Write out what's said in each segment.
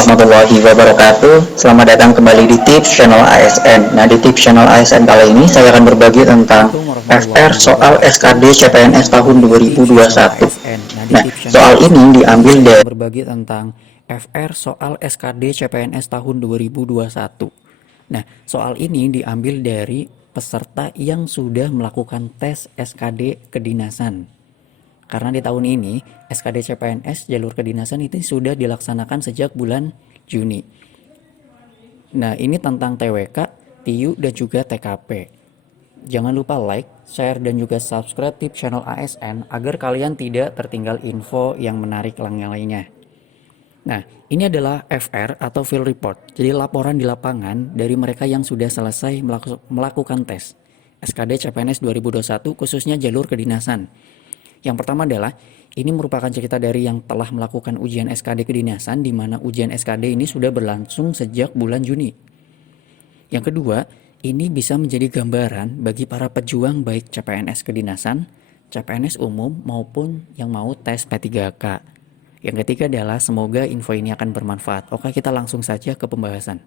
warahmatullahi wabarakatuh. Selamat datang kembali di Tips Channel ASN. Nah, di Tips Channel ASN kali ini saya akan berbagi tentang FR soal SKD CPNS tahun 2021. Nah, soal ini diambil dari berbagi tentang FR soal SKD CPNS tahun 2021. Nah, soal ini diambil dari peserta yang sudah melakukan tes SKD kedinasan. Karena di tahun ini SKD CPNS jalur kedinasan itu sudah dilaksanakan sejak bulan Juni. Nah, ini tentang TWK, TIU, dan juga TKP. Jangan lupa like, share, dan juga subscribe Tips Channel ASN agar kalian tidak tertinggal info yang menarik lainnya. Nah, ini adalah FR atau Field Report, jadi laporan di lapangan dari mereka yang sudah selesai melakukan tes SKD CPNS 2021 khususnya jalur kedinasan. Yang pertama adalah, ini merupakan cerita dari yang telah melakukan ujian SKD kedinasan, di mana ujian SKD ini sudah berlangsung sejak bulan Juni. Yang kedua, ini bisa menjadi gambaran bagi para pejuang baik CPNS kedinasan, CPNS umum, maupun yang mau tes P3K. Yang ketiga adalah, semoga info ini akan bermanfaat. Oke, kita langsung saja ke pembahasan.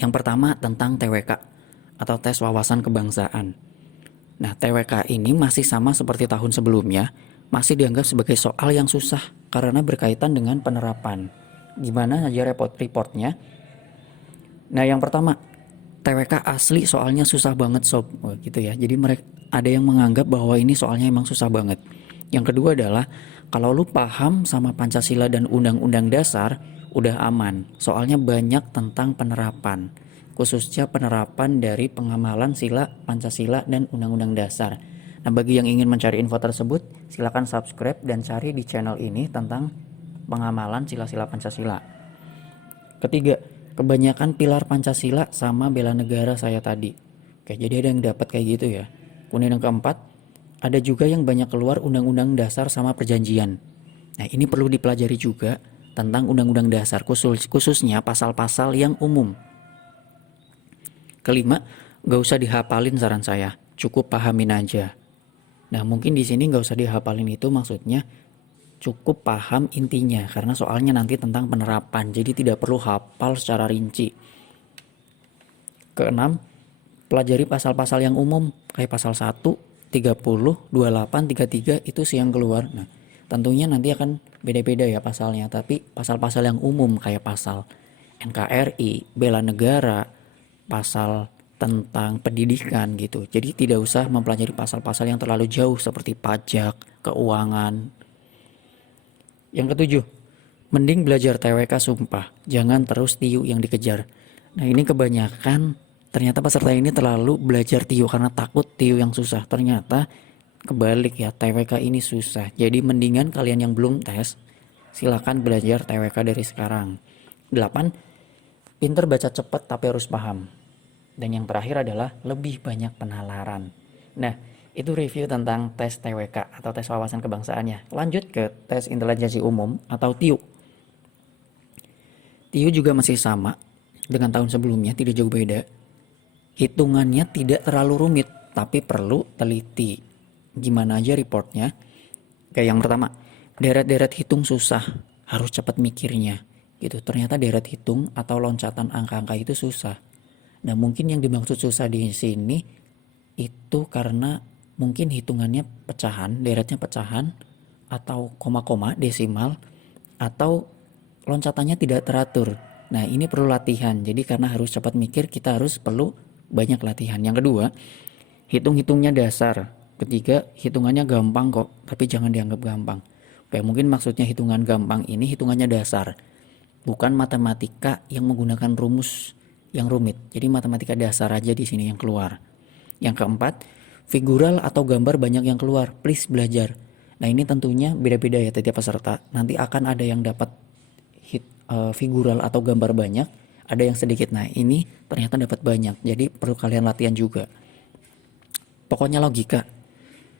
Yang pertama tentang TWK atau tes wawasan kebangsaan. Nah, TWK ini masih sama seperti tahun sebelumnya, masih dianggap sebagai soal yang susah karena berkaitan dengan penerapan. Gimana aja reportnya? Nah, yang pertama, TWK asli soalnya susah banget sob, gitu ya. Jadi mereka ada yang menganggap bahwa ini soalnya emang susah banget. Yang kedua adalah, kalau lu paham sama Pancasila dan Undang-Undang Dasar, udah aman. Soalnya banyak tentang penerapan, khususnya penerapan dari pengamalan sila Pancasila dan Undang-Undang Dasar. Nah, bagi yang ingin mencari info tersebut, silakan subscribe dan cari di channel ini tentang pengamalan sila-sila Pancasila. Ketiga, kebanyakan pilar Pancasila sama bela negara saya tadi. Oke, jadi ada yang dapat kayak gitu ya. Kemudian yang keempat, ada juga yang banyak keluar Undang-Undang Dasar sama perjanjian. Nah, ini perlu dipelajari juga tentang Undang-Undang Dasar, khususnya pasal-pasal yang umum. Kelima, gak usah dihafalin saran saya, cukup pahamin aja. Nah, mungkin di sini gak usah dihafalin itu maksudnya cukup paham intinya, karena soalnya nanti tentang penerapan, jadi tidak perlu hafal secara rinci. Keenam, pelajari pasal-pasal yang umum, kayak pasal 1, 30, 28, 33 itu sih yang keluar. Nah, tentunya nanti akan beda-beda ya pasalnya, tapi pasal-pasal yang umum kayak pasal NKRI, bela negara, pasal tentang pendidikan gitu. Jadi tidak usah mempelajari pasal-pasal yang terlalu jauh seperti pajak, keuangan. Yang ketujuh, mending belajar TWK sumpah, jangan terus TIU yang dikejar. Nah, ini kebanyakan ternyata peserta ini terlalu belajar TIU karena takut TIU yang susah. Ternyata kebalik ya, TWK ini susah. Jadi mendingan kalian yang belum tes, silakan belajar TWK dari sekarang. 8, pinter baca cepet tapi harus paham. Dan yang terakhir adalah lebih banyak penalaran. Nah, itu review tentang tes TWK atau tes wawasan kebangsaannya. Lanjut ke tes intelijensi umum atau TIU. TIU juga masih sama dengan tahun sebelumnya, tidak jauh beda. Hitungannya tidak terlalu rumit, tapi perlu teliti. Gimana aja reportnya? Kayak yang pertama, deret-deret hitung susah, harus cepat mikirnya. Gitu. Ternyata deret hitung atau loncatan angka-angka itu susah. Nah, mungkin yang dimaksud susah di sini itu karena mungkin hitungannya pecahan, deretnya pecahan, atau koma-koma, desimal, atau loncatannya tidak teratur. Nah, ini perlu latihan. Jadi karena harus cepat mikir, kita harus perlu banyak latihan. Yang kedua, hitung-hitungnya dasar. Ketiga, hitungannya gampang kok, tapi jangan dianggap gampang. Oke, mungkin maksudnya hitungan gampang ini hitungannya dasar, bukan matematika yang menggunakan rumus yang rumit. Jadi matematika dasar aja di sini yang keluar. Yang keempat, figural atau gambar banyak yang keluar. Please belajar. Nah, ini tentunya beda-beda ya tiap peserta. Nanti akan ada yang dapat figural atau gambar banyak, ada yang sedikit. Nah, ini ternyata dapat banyak. Jadi perlu kalian latihan juga. Pokoknya logika.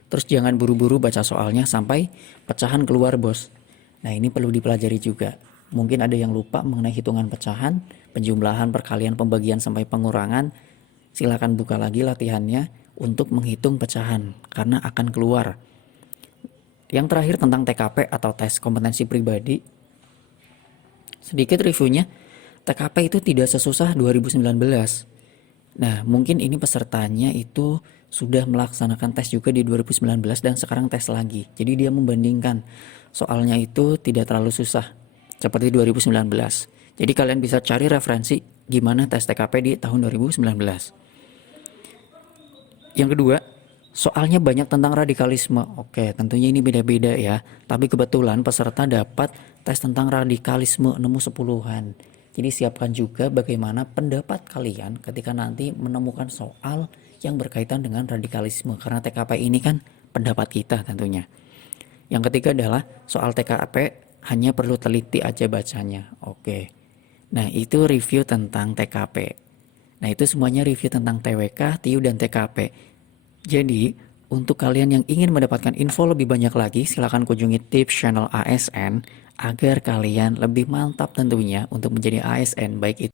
Terus jangan buru-buru baca soalnya sampai pecahan keluar, bos. Nah, ini perlu dipelajari juga. Mungkin ada yang lupa mengenai hitungan pecahan, penjumlahan, perkalian, pembagian, sampai pengurangan. Silakan buka lagi latihannya untuk menghitung pecahan karena akan keluar. Yang terakhir tentang TKP atau tes kompetensi pribadi. Sedikit reviewnya, TKP itu tidak sesusah 2019. Nah, mungkin ini pesertanya itu sudah melaksanakan tes juga di 2019 dan sekarang tes lagi. Jadi dia membandingkan soalnya itu tidak terlalu susah seperti 2019. Jadi kalian bisa cari referensi gimana tes TKP di tahun 2019. Yang kedua, soalnya banyak tentang radikalisme. Oke, tentunya ini beda-beda ya. Tapi kebetulan peserta dapat tes tentang radikalisme nemu 10-an. Jadi siapkan juga bagaimana pendapat kalian ketika nanti menemukan soal yang berkaitan dengan radikalisme. Karena TKP ini kan pendapat kita tentunya. Yang ketiga adalah soal TKP hanya perlu teliti aja bacanya. Oke. Nah, itu review tentang TKP. Nah, itu semuanya review tentang TWK, TIU, dan TKP. Jadi, untuk kalian yang ingin mendapatkan info lebih banyak lagi, silakan kunjungi tips channel ASN agar kalian lebih mantap tentunya untuk menjadi ASN, baik itu